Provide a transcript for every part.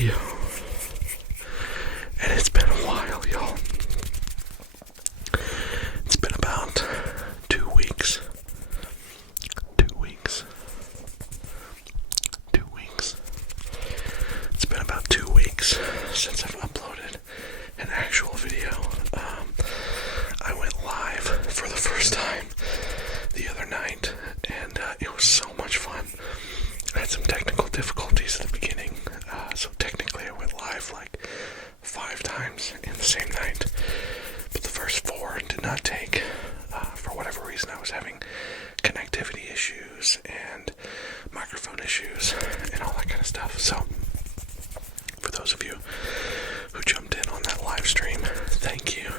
video. And it's been a while, y'all. It's been about 2 weeks. 2 weeks. 2 weeks. It's been about 2 weeks since I've uploaded an actual video. I went live for the first time the other night, and it was so much fun. I had some technical difficulties at the beginning, so technically I went live like 5 times in the same night, but the first 4 did not take. For whatever reason, I was having connectivity issues and microphone issues and all that kind of stuff. So for those of you who jumped in on that live stream, thank you.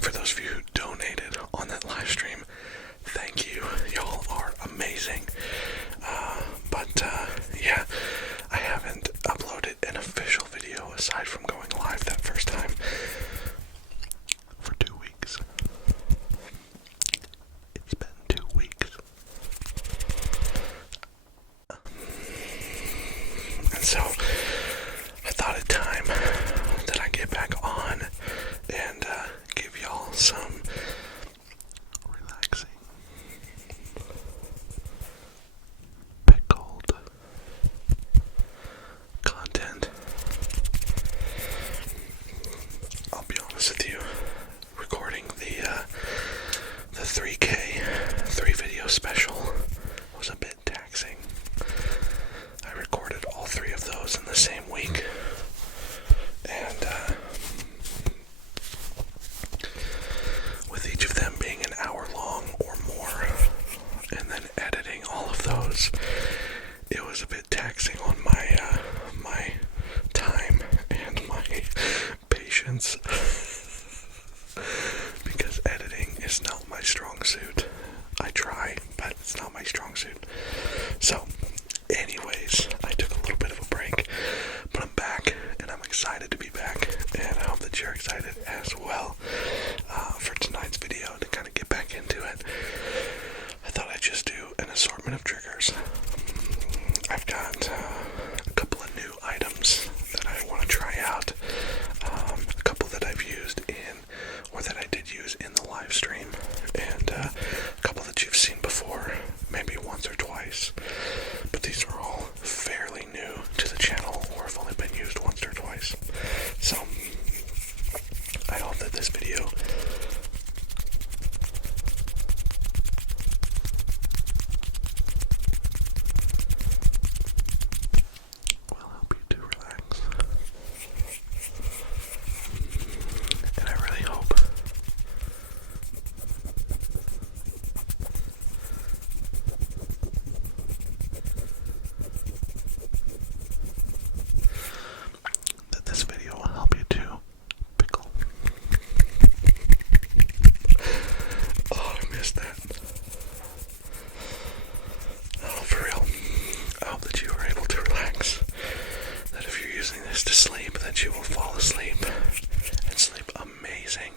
For those of you who donated on that live stream, thank you. Y'all are amazing. Yeah, I haven't uploaded an official video aside from going live that first time for 2 weeks. It's been 2 weeks. And so I thought it time that I get back on and give y'all some relaxing, pickled content. I'll be honest with you, recording the 3K 3 video special was a bit taxing. I recorded all 3 of those in the same week, and with each of them being an hour long or more, and then editing all of those, it was a bit taxing on my my time and my patience, because editing is not my strong suit. I try, but it's not my strong suit. So anyways, I took a little bit of a break, but I'm back, and I'm excited to be back, and I hope that you're excited as well for tonight's video to kind of get back into it. I thought I'd just do an assortment of triggers. I've got a couple of new items that I want to try out, a couple that I've used or that I did use in the live stream, and a couple that you've seen before, maybe once or twice, but these are all fairly new to the channel, or have only been used once or twice. So I hope that this video will help you to relax, and I really hope that this video will help you to pickle. Oh, I missed that. Oh, for real. I hope that you are able to relax. That if you're using this to sleep, that you will fall asleep and sleep amazing.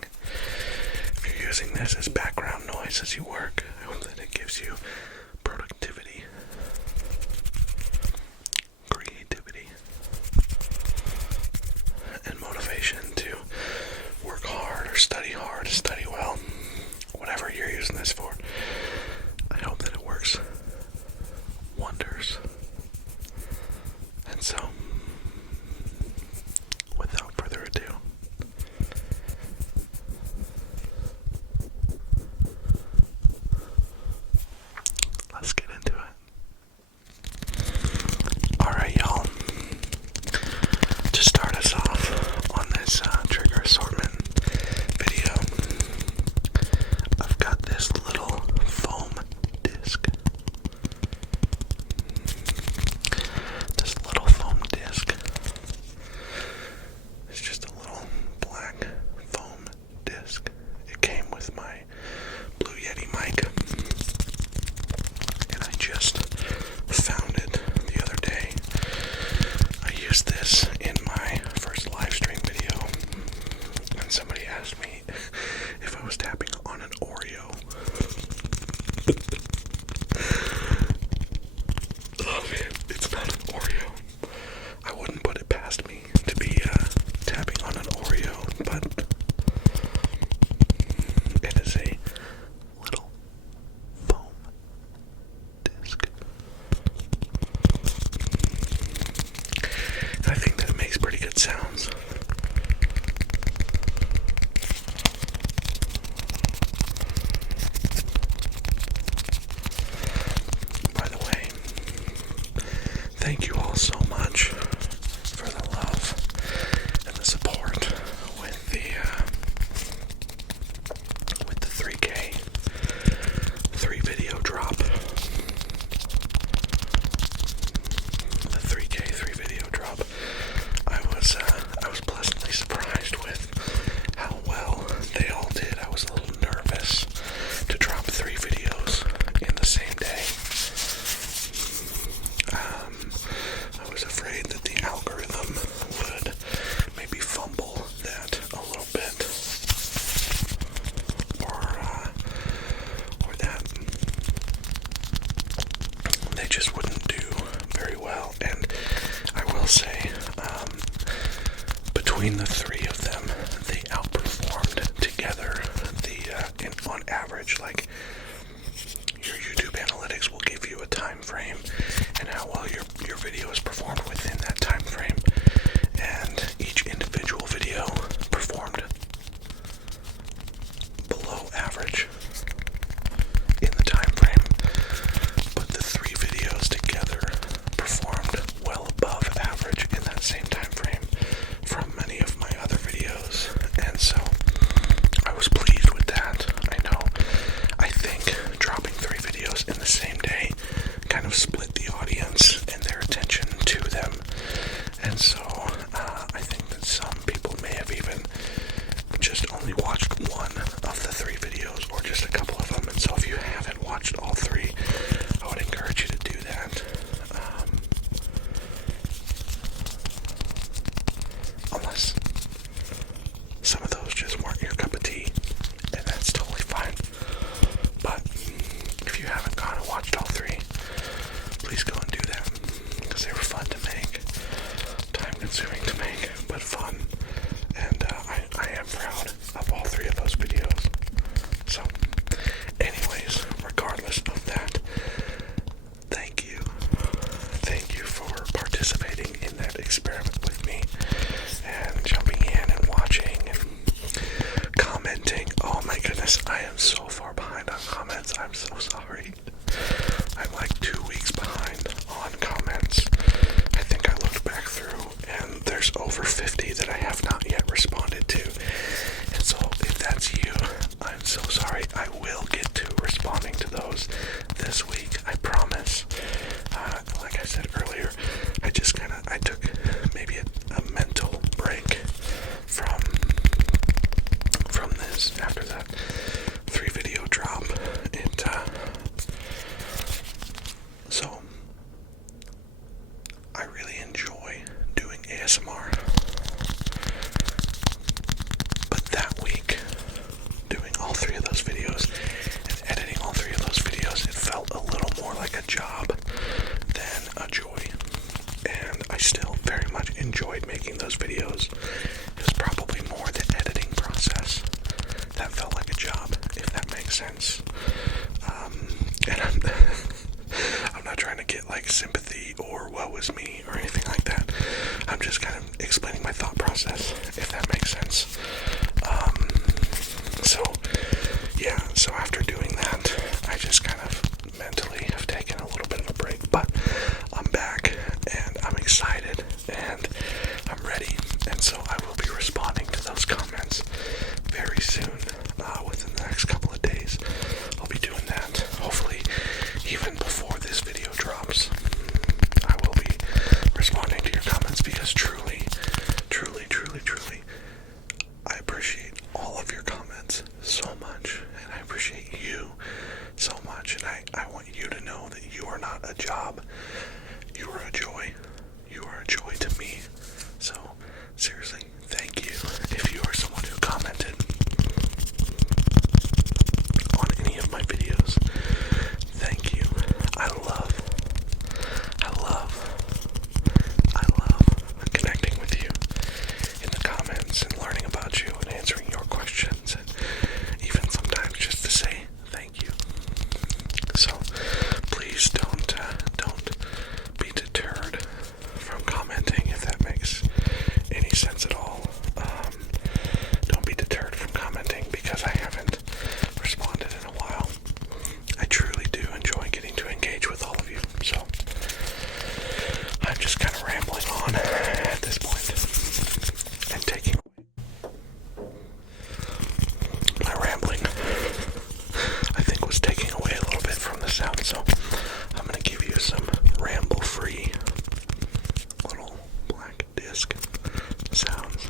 If you're using this as background noise as you work, I hope that it gives you productivity, creativity, and motivation to work hard or study well, whatever you're using this for. I hope that it works wonders. And so, without further ado, let's get into it. Alright, y'all. To start us off on this trigger assortment video, I've got this little foam disc. This little foam disc. It's just a little black foam disc. It came with my Blue Yeti mic, and I just found it the other day. I used this in my first live stream video, and somebody asked me if I was tapping on an Oreo. Oh man, it's not an Oreo. I wouldn't put it past me. all so much for the love and the support with the 3K 3 video drop. The 3K 3 video drop. I was pleasantly surprised with how well they all did. I was a little nervous to drop 3 videos in the same day. I was afraid that the algorithm would maybe fumble that a little bit, or that they just wouldn't do very well. And I will say, between the 3 of them, they outperformed together. On average, like, your YouTube analytics will give you a time frame and how well your video is performed within that time frame, and each individual video performed below average in the time frame, but the 3 videos together performed well above average in that same time frame from many of my other videos. And so I was pleased with that. I think dropping 3 videos in the same day kind of split the audience and their attention to them. And so I think that some people may have even just only watched one of the 3 videos, or just a couple of them. And so if you haven't watched all 3, I would encourage you to do that. Unless some of those just weren't your cup of tea, and that's totally fine. But if you haven't gone and watched all 3, please go and do that, because they were fun to make, time-consuming to make, but fun. And I am proud of all 3 of those videos. So, anyways, regardless of that, thank you. Thank you for participating in that experiment with me, and jumping in and watching and commenting. Oh my goodness, I am so far behind on comments. I'm so sorry. I'm like 2 weeks behind on comments. I think I looked back through, and there's over 50 that I have not yet responded to. And so if that's you, I'm so sorry. I will get to responding to those this week, I promise. Like I said earlier, I took maybe a mental break from this after that 3 video drop. So I really enjoy doing ASMR, but that week, doing all 3 of those videos and editing all 3 of those videos, it felt a little more like a job than a joy. And I still very much enjoyed making those videos. It was probably more the editing process that felt like a job, if that makes sense. And I'm not trying to get like sympathy or woe is me or anything like that. I'm just kind of explaining my thought process, if that makes sense. So after doing that, I just kind of mentally have taken a little bit of a break, but I'm back and I'm excited and I'm ready. And so I will be responding to those comments very soon, within the next couple of days. I'll be doing that, hopefully even before this video drops. I will be responding to your comments, because truly, I appreciate disc sounds.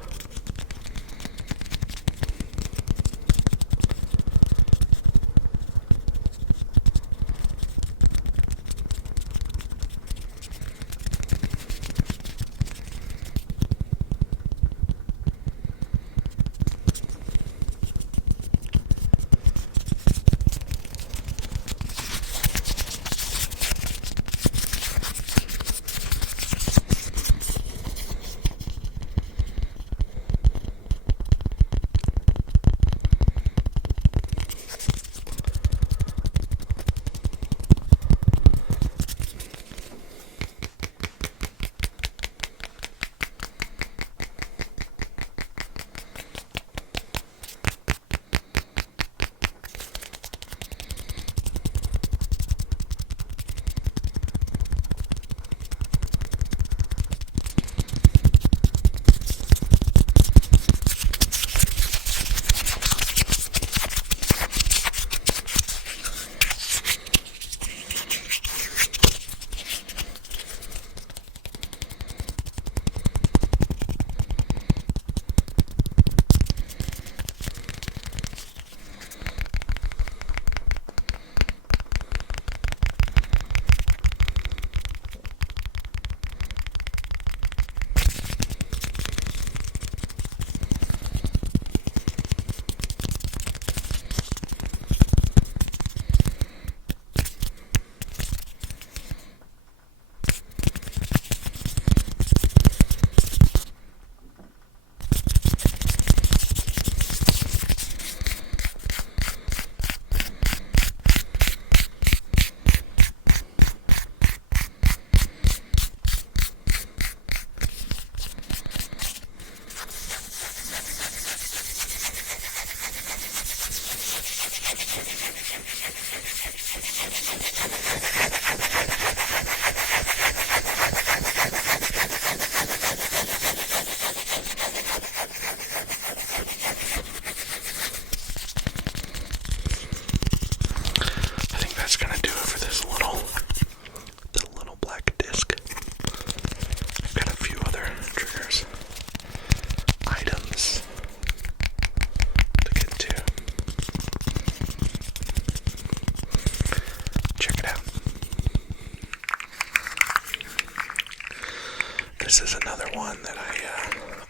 This is another one that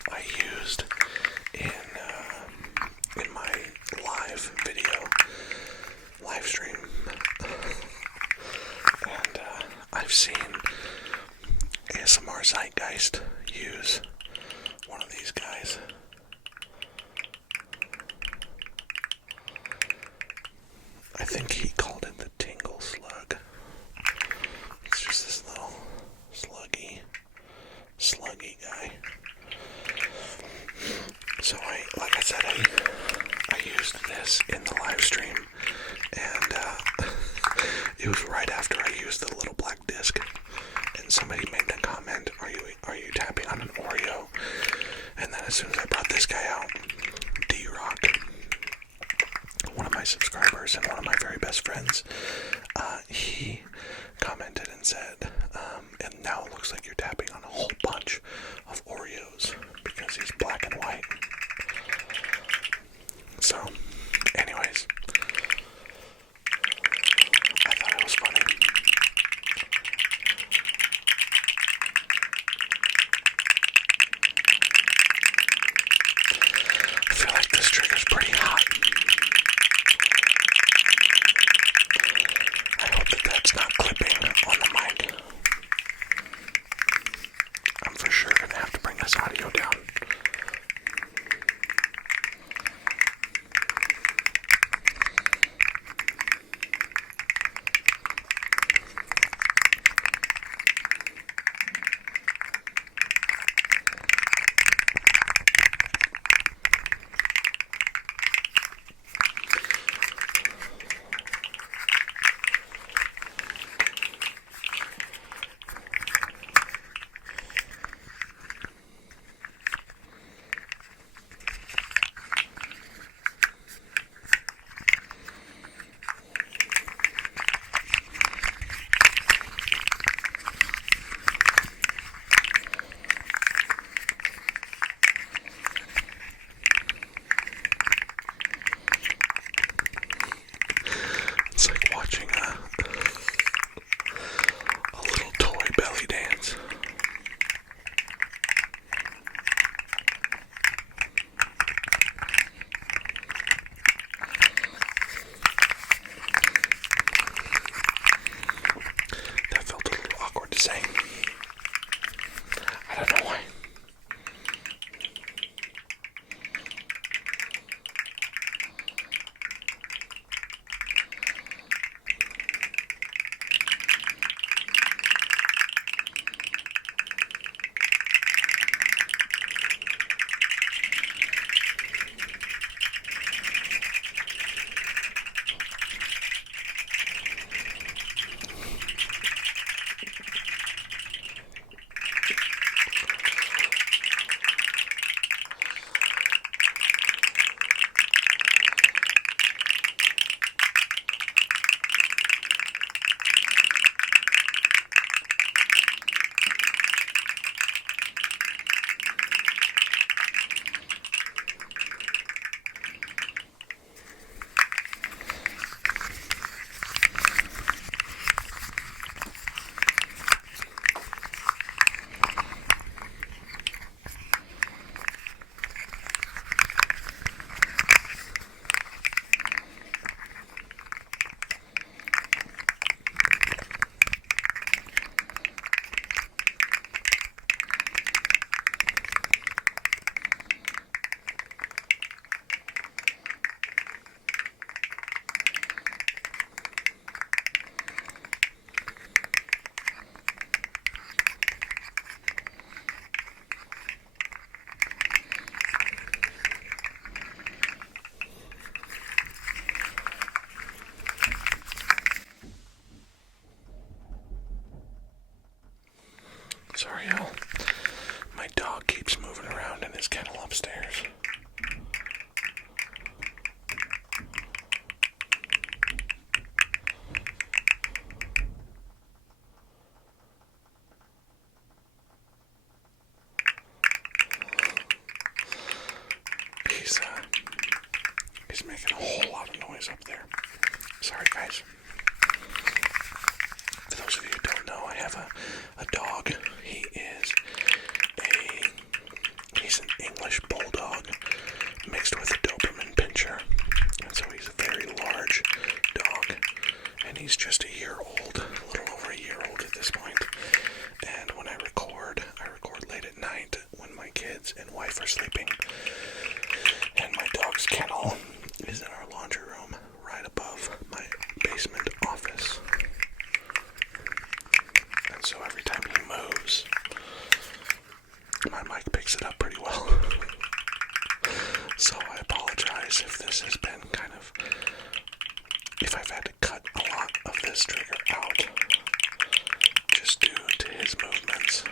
I used in my live stream, and I've seen ASMR Zeitgeist use one of these guys. I think he called it the Tingle slug. It's just this little sluggy guy. So like I said, I used this in the live stream, and it was right after I used the little black disc, and somebody made the comment, are you tapping on an Oreo? And then as soon as I brought this guy out, D-Rock, one of my subscribers and one of my very best friends, he commented and said, and now it looks like you're tapping on a whole bunch of Oreos because he's black and white. So, anyways, I thought it was funny. I feel like this trigger's pretty hot. I hope that that's not clipping on the mic. I'm for sure gonna have to bring this audio down. He's making a whole lot of noise up there. Sorry, guys. For those of you who don't know, I have a dog. He's an English bulldog mixed with a Doberman pinscher. And so he's a very large dog. And he's just a year old, a little over a year old at this point. And when I record late at night when my kids and wife are sleeping. And my dog's kennel is in our laundry room right above my basement office. And so every time he moves, my mic picks it up pretty well. So I apologize if this has been if I've had to cut a lot of this trigger out just due to his movements.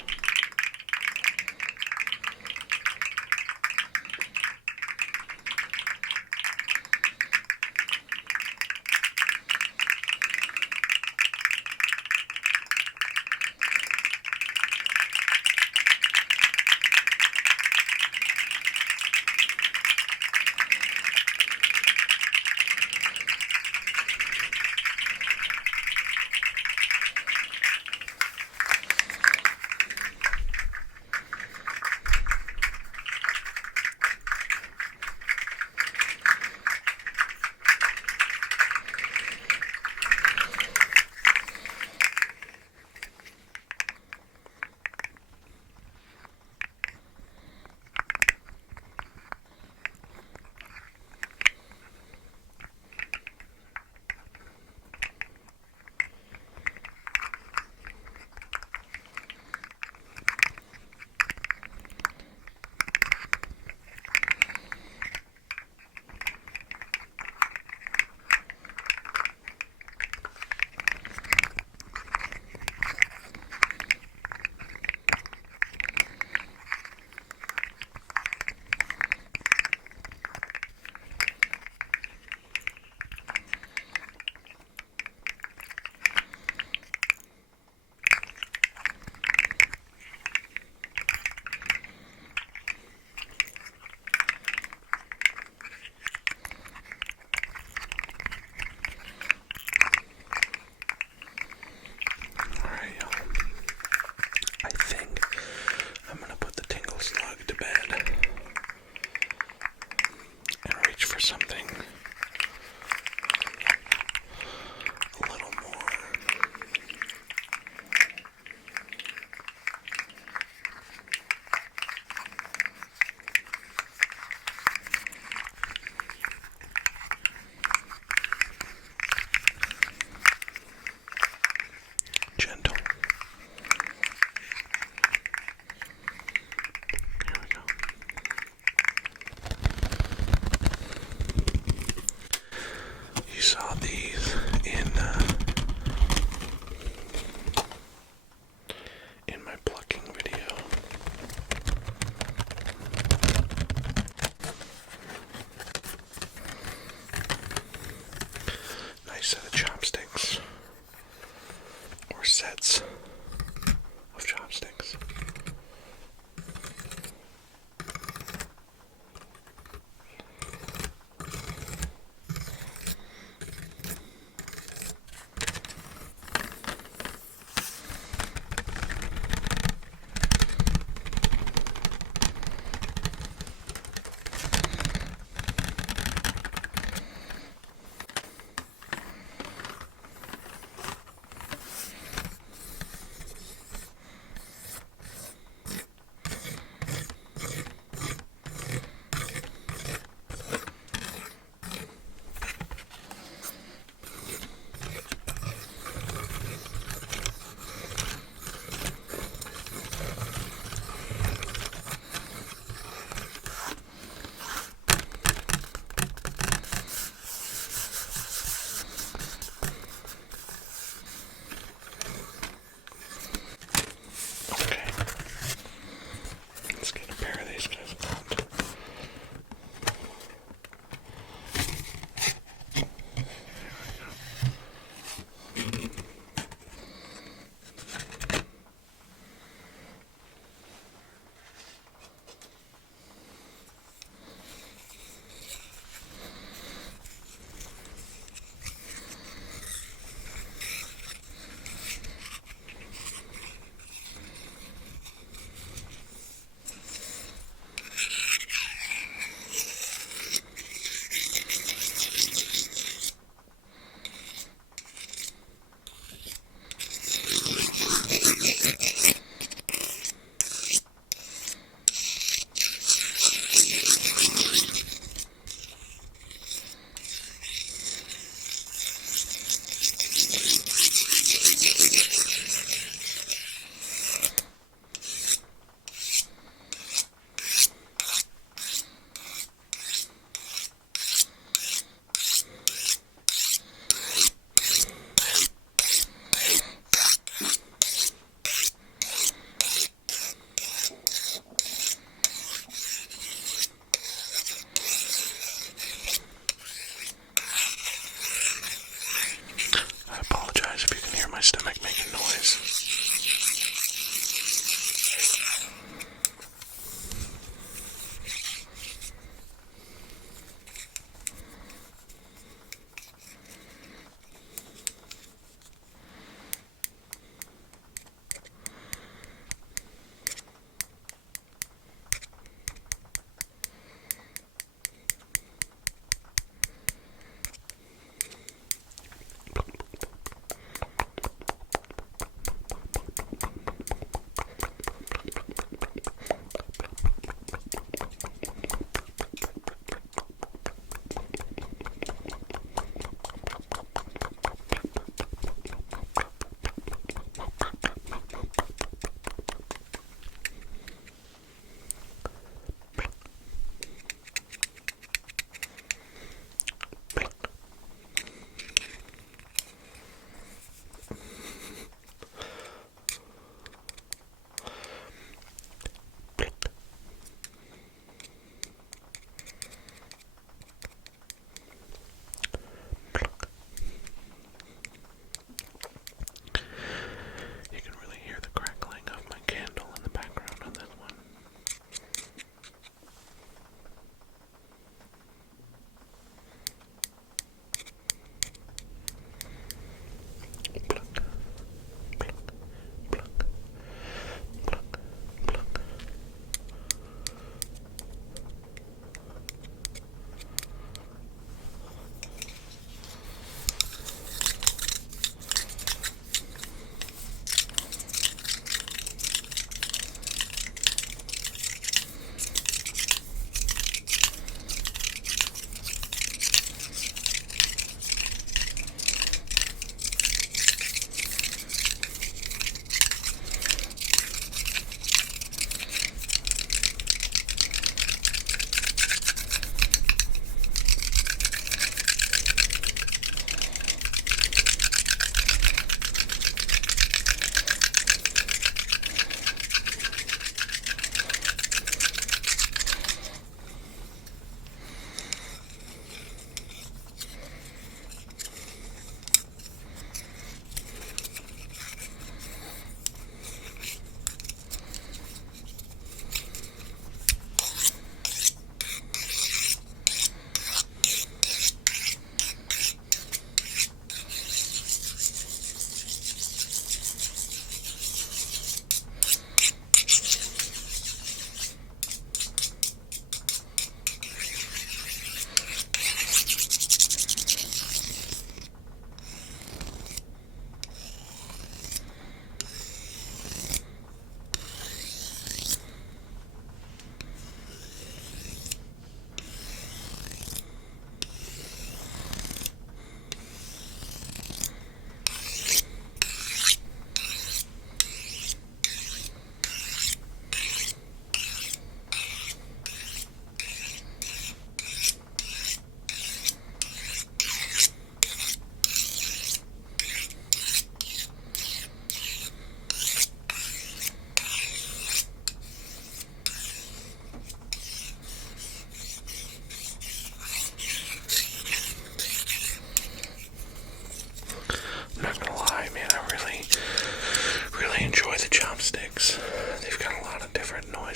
Slug to bed and reach for something a little more gentle. You saw these in my plucking video. Nice set of chopsticks, or sets of chopsticks.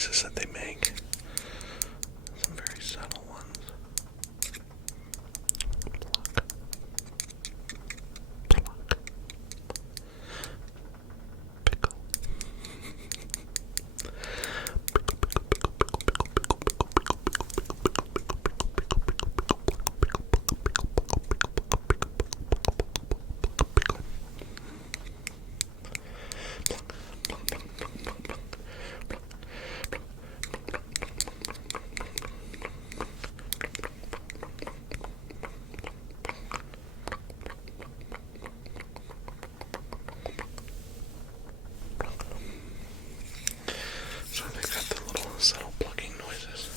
noises that they make. Some very subtle ones. Pluck. Pluck. Pickle. So they've got the little subtle plucking noises.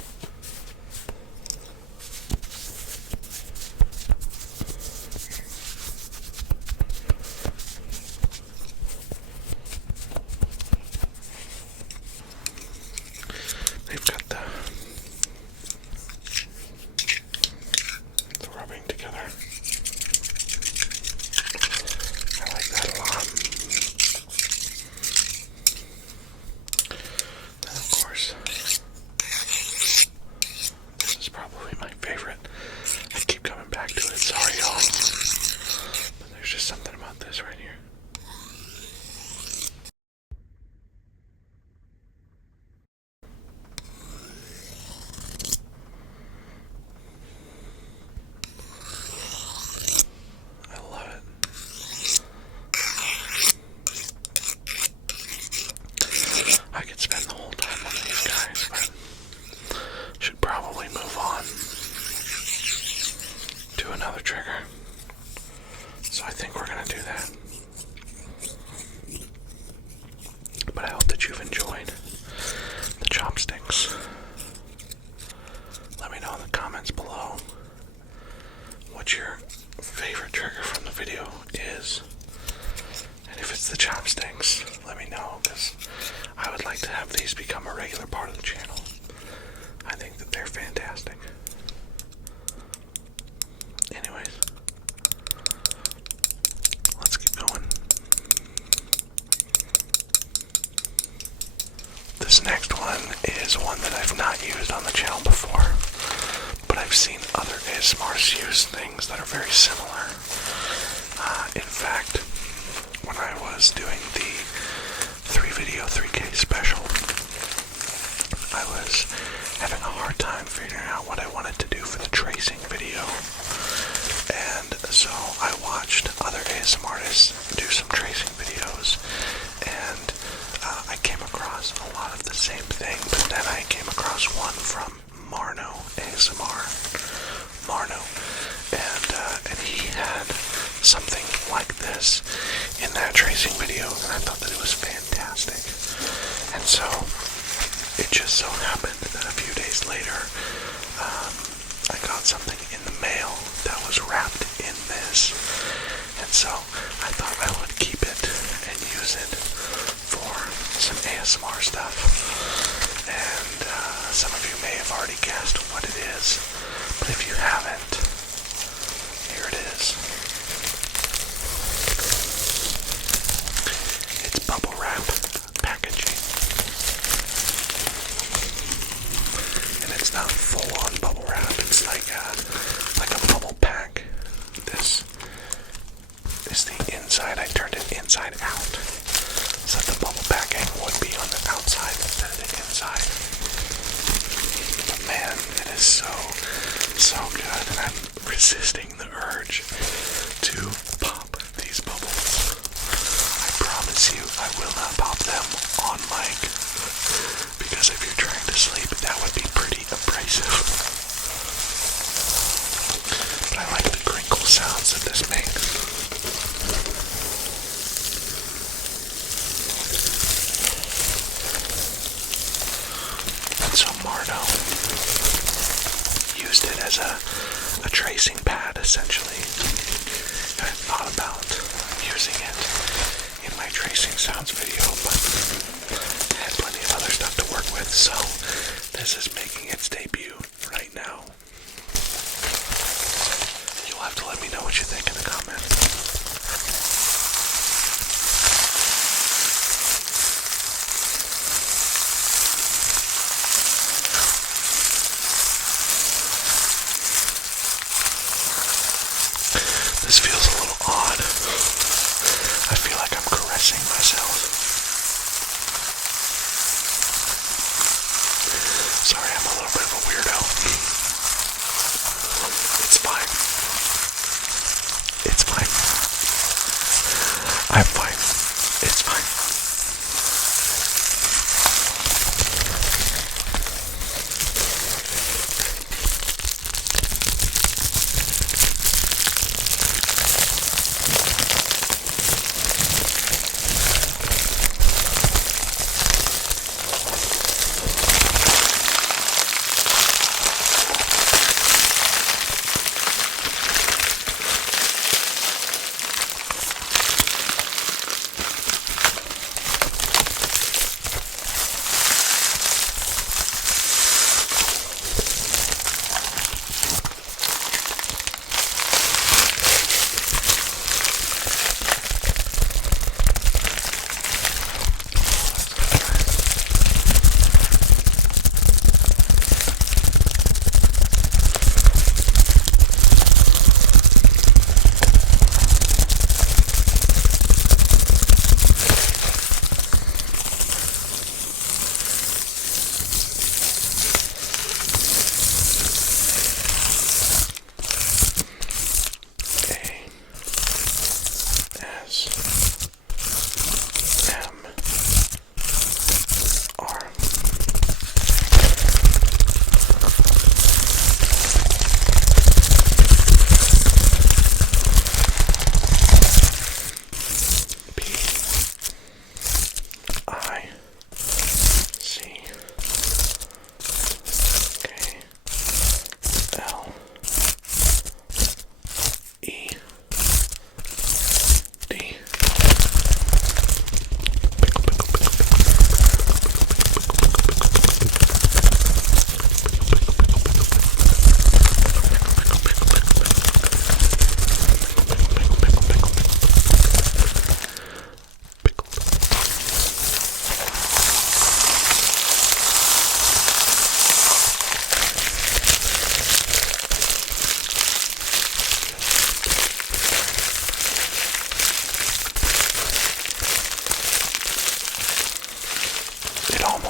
They've got the rubbing together. I like that a lot. And of course, this is probably my favorite. I keep coming back to it. Sorry, y'all. But there's just something about this right here. I love it. I could spend the whole time on these guys, but should probably move on to another trigger. So I think we're gonna do that. But I hope that you've enjoyed the chopsticks. Let me know in the comments below what your favorite trigger from the video is. And if it's the chopsticks, let me know, because I would like to have these become a regular part of the channel. I think that they're fantastic. Anyways, let's keep going. This next one is one that I've not used on the channel before, but I've seen other ASMRs use things that are very similar. In fact, when I was doing the 3-video 3K special, I was having a hard time figuring out what I wanted to do for the tracing video. And so I watched other ASMR artists do some tracing videos, and I came across a lot of the same thing, but then I came across one from Marno ASMR. Marno. And he had something like this in that tracing video, and I thought that it was fantastic. And so it just so happened that a few days later, I got something in the mail that was wrapped in this, and so I thought I would keep it and use it for some ASMR stuff. And some of you may have already guessed what it is, but if you haven't, here it is. It's bubble wrap packaging. And it's not full-on bubble wrap, it's like a bubble pack. This is the inside. I turned it inside out, so that the bubble packing would be on the outside instead of the inside. But man, it is so good, and I'm resisting the urge to pop these bubbles. I promise you, I will not pop them on mic, because if you're trying to sleep, that would be pretty abrasive. But I like the crinkle sounds that this makes. And so Marno used it as a tracing pad, essentially. And I thought about using it in my tracing sounds video, but I had plenty of other stuff to work with, so this is making its debut right now. You'll have to let me know what you think in the comments. This feels a little odd. I feel like I'm caressing myself. Sorry, I'm a little bit of a weirdo. It's fine. It's fine. I'm fine. It's fine.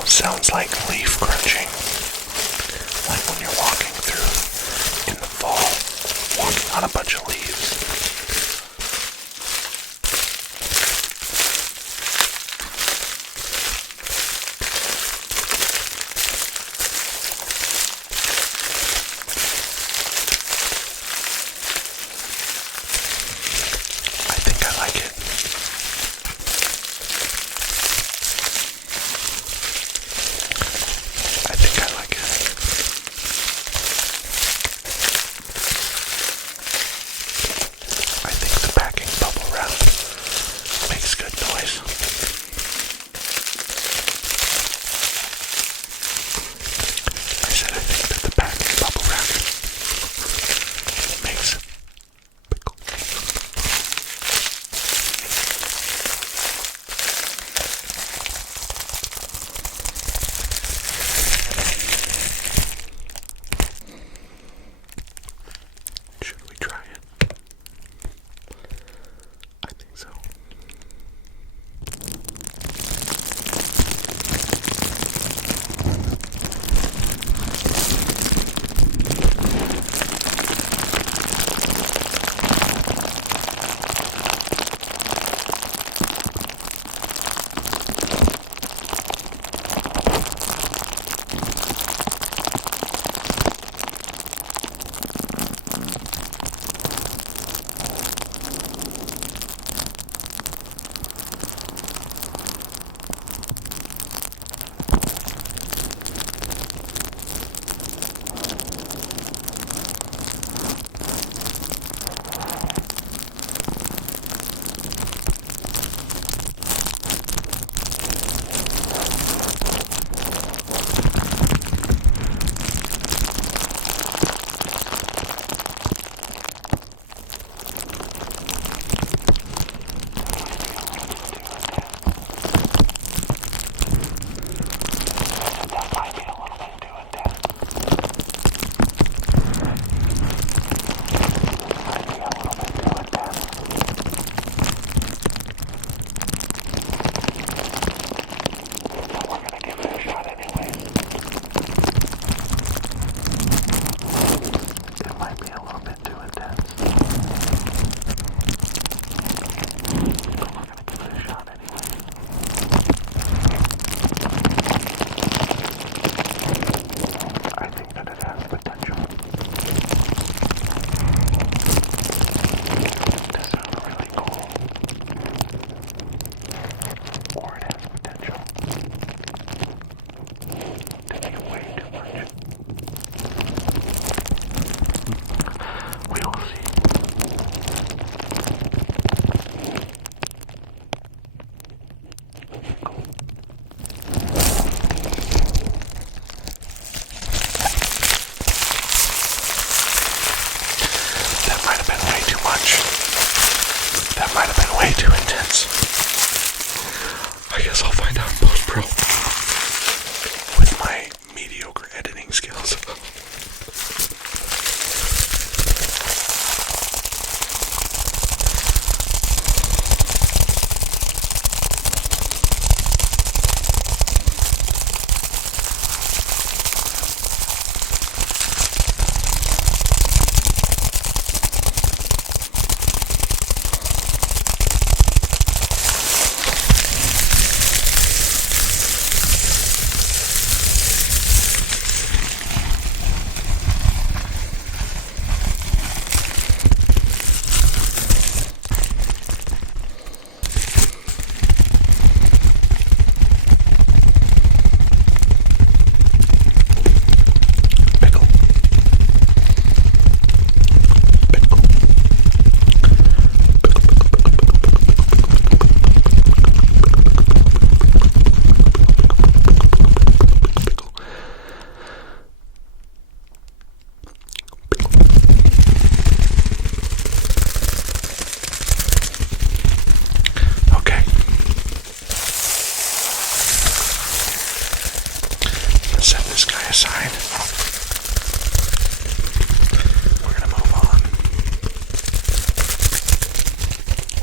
Sounds like leaf crunching, like when you're walking through in the fall, walking on a bunch of leaves. I think I like it. skills. Set this guy aside. We're going to move on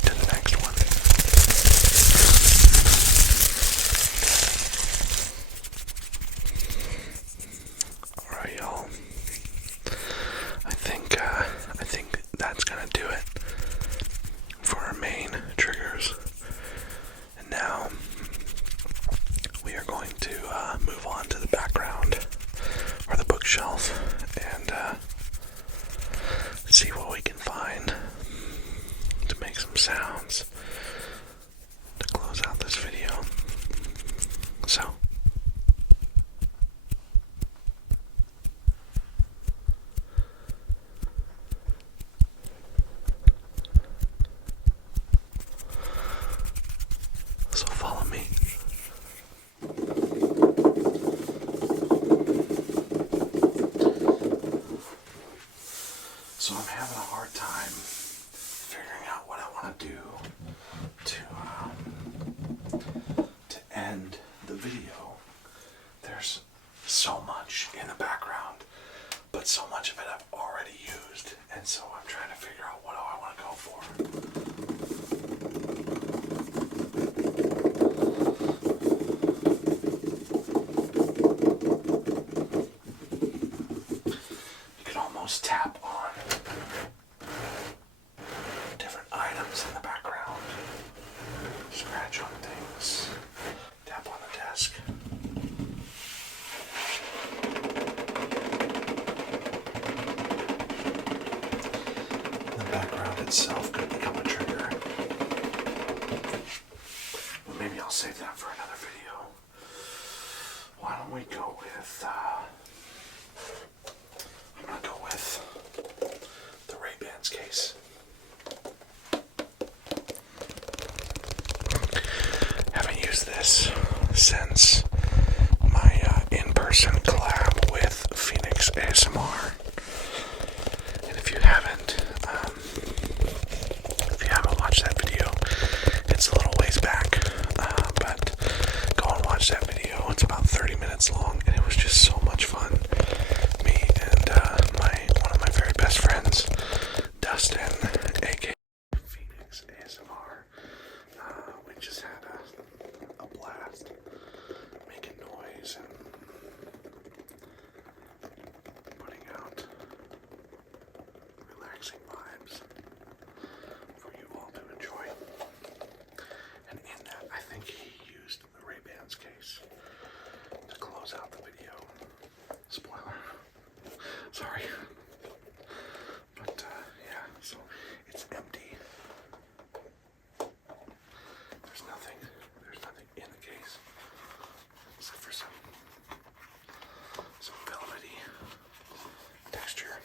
to the next one. Alright, y'all. I think that's going to do it for our main triggers. And now we are going to move on to the background or the bookshelf and see what we can find to make some sounds to close out this video. So follow me. So I'm having a hard time figuring out what I want to do to end the video. There's so much in the background, but so much of it I've already used, and so I'm trying to figure out what do I want to go for. Tap on different items in the background, scratch on things, tap on the desk. The background itself could become a trigger. But maybe I'll save that for another video. Why don't we go with I'm going to go with the Ray-Bans case. Haven't used this since my in-person collab with PiCKLED. And if you haven't watched that video, it's a little ways back, but go and watch that video. It's about 30 minutes long, and it was just so much fun. Me and one of my very best friends, Dustin, aka PiCKLED, we just had a blast making noise and putting out relaxing vibes for you all to enjoy. And in that, I think he used the Ray-Bans case to close out the video. Spoiler. Sorry. But, yeah, so it's empty. There's nothing in the case except for some velvety texture.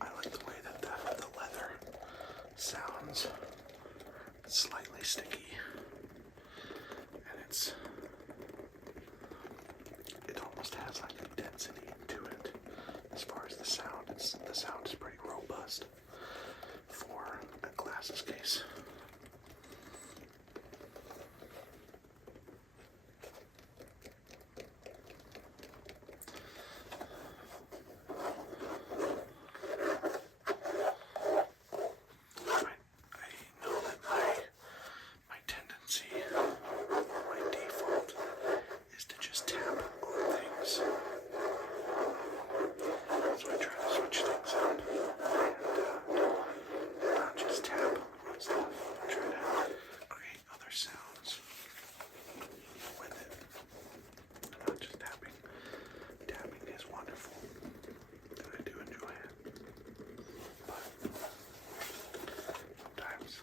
I like the way that the leather sounds slightly sticky, and it almost has like listen into it. As far as the sound, the sound is pretty robust for a glasses case. I know that my tendency, my default, is to just tap on things. So I try to switch things up and not just tap on stuff. I try to create other sounds with it. Not just tapping. Tapping is wonderful, and I do enjoy it. But sometimes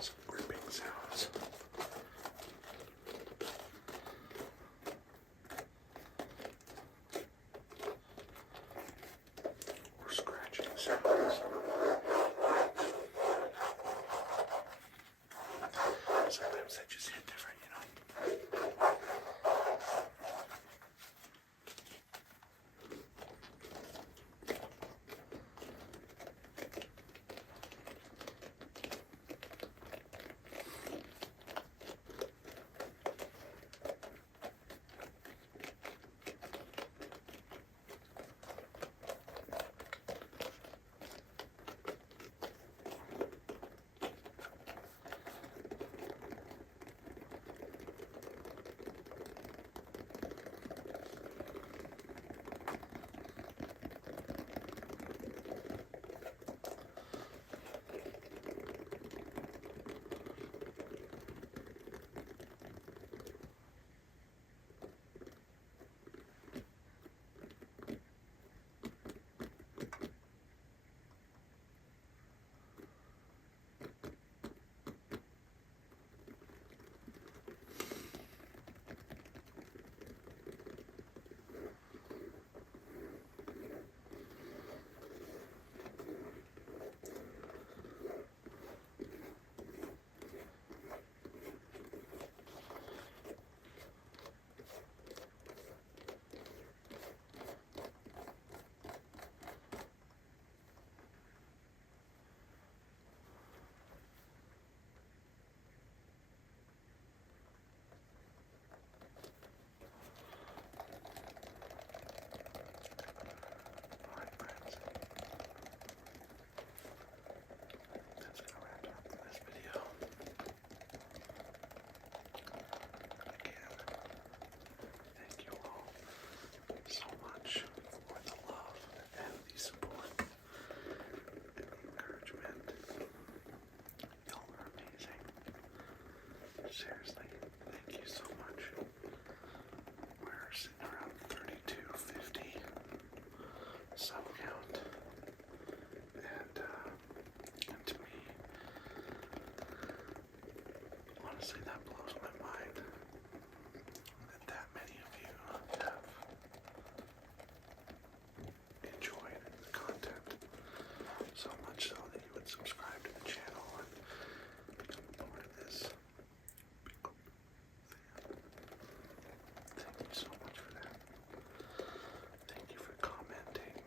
some gripping sounds. Or scratching sounds. Sometimes they just hit different, you know. Seriously, thank you so much. We're sitting around 3250 sub count, and to me, honestly, that blows my mind that many of you have enjoyed the content so much so that you would subscribe to the channel and become part of this. Thank you so much for that. Thank you for commenting.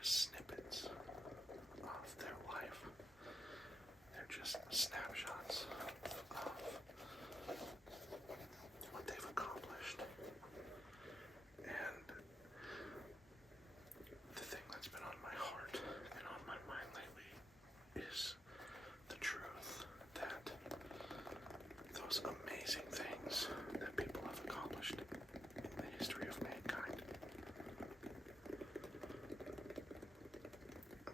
just snippets of their life. They're just snapshots of what they've accomplished. And the thing that's been on my heart and on my mind lately is the truth that those amazing things that people have accomplished in the history of mankind,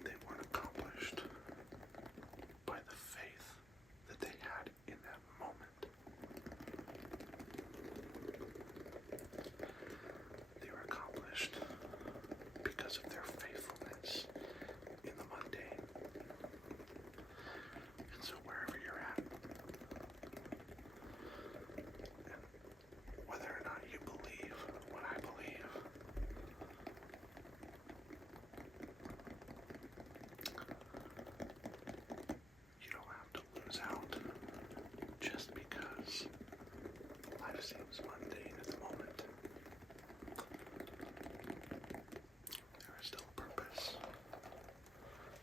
they weren't accomplished by the faith that they had in that moment. They were accomplished because of their faithfulness in the mundane. And so wherever you're at, and whether or not you believe what I believe, you don't have to lose out just because life seems mundane at the moment. There is still a purpose.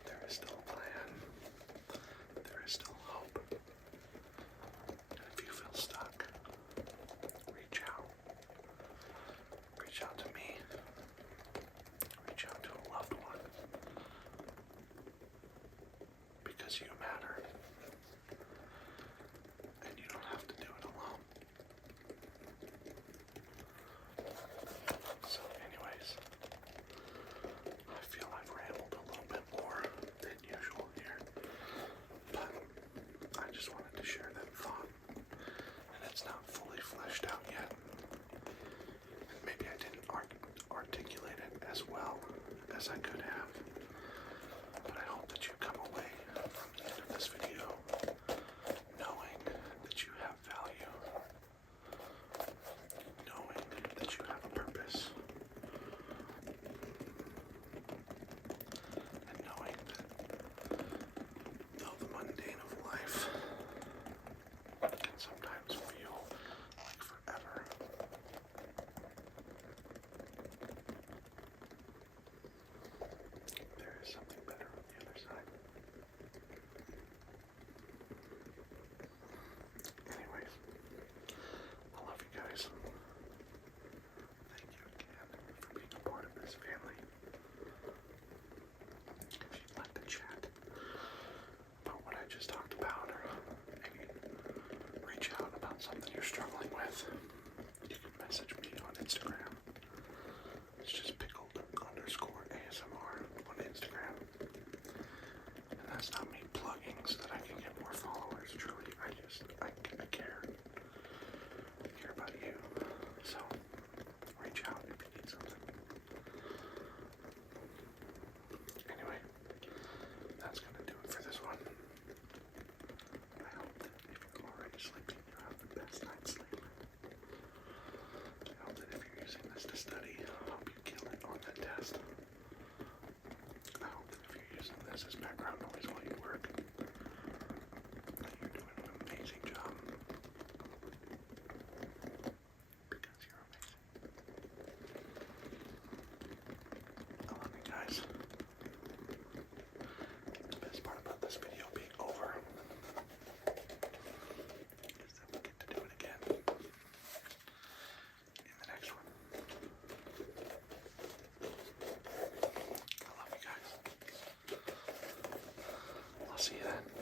There is still a plan. There is still hope. And if you feel stuck, reach out. Reach out to me. Reach out to a loved one. Because you matter. And you don't have to do it alone. So anyways, I feel I've rambled a little bit more than usual here, but I just wanted to share that thought, and it's not fully fleshed out yet, and maybe I didn't articulate it as well as I could have, but I hope that you come away from the end of this video knowing that you have value, knowing that you have a purpose, and knowing that though the mundane of life can sometimes feel like forever, there is something better on the other side. Anyways, I love you guys. Thank you again for being a part of this family. If you'd like to chat about what I just talked about, or maybe reach out about something you're struggling with, you can message me on Instagram. It's just PiCKLED_ASMR on Instagram. And that's not me plugging so that I can get more followers. Truly, I care. I care about you. So, reach out if you need something. Anyway, that's going to do it for this one. I hope that if you're already sleeping, you have the best night's sleep. I hope that if you're using this to study, I hope you kill it on that test. I hope that if you're using this as background noise while you work, that you're doing an amazing job. Because you're amazing. I love you guys. The best part about this video being over is that we get to do it again in the next one. I love you guys. I'll see you then.